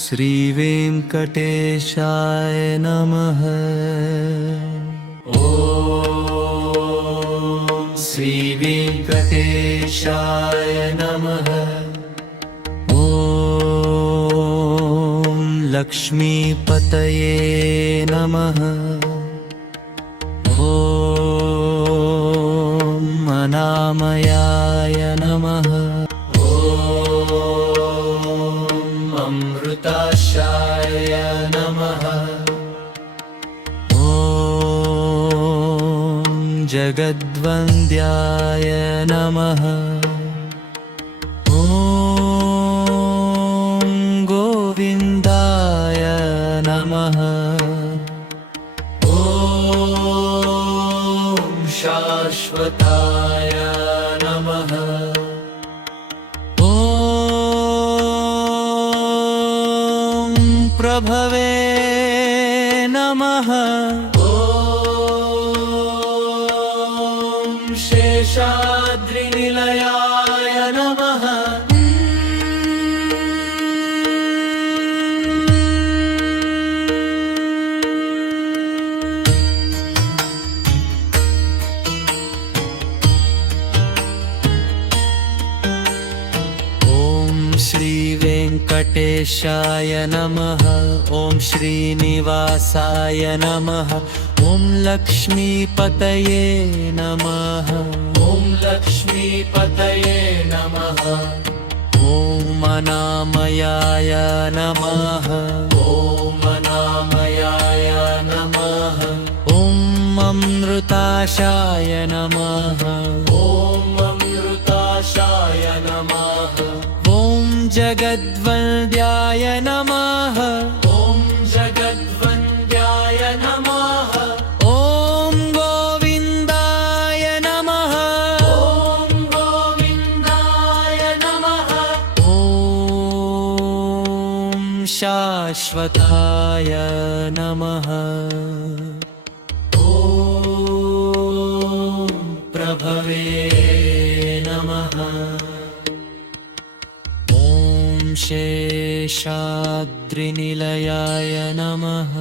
श्रीवेङ्कटेशाय नमः। ॐ श्रीवेङ्कटेशाय नमः। ॐ लक्ष्मीपतये नमः। ॐ अनामयाय नमः। ॐ अमृताशाय नमः। ॐ जगद्वन्द्याय नमः। ॐ गोविन्दाय नमः। ॐ शाश्वताय नमः। ॐ प्रभवे नमः। ॐ शेषाद्रिनिलयाय नमः। श्रीवेङ्कटेशाय नमः। ॐ श्रीनिवासाय नमः। ॐ लक्ष्मीपतये नमः। ॐ लक्ष्मीपतये नमः। ॐ अनामयाय नमः। ॐ अनामयाय नमः। ॐ अमृताशाय नमः। ॐ अमृताशाय नमः। जगद्वन्द्याय नमः। ॐ जगद्वन्द्याय नमः। ॐ गोविन्दाय नमः। ॐ गोविन्दाय नमः। ॐ शाश्वताय नमः। ॐ प्रभवे नमः। शेषाद्रिनिलयाय नमः।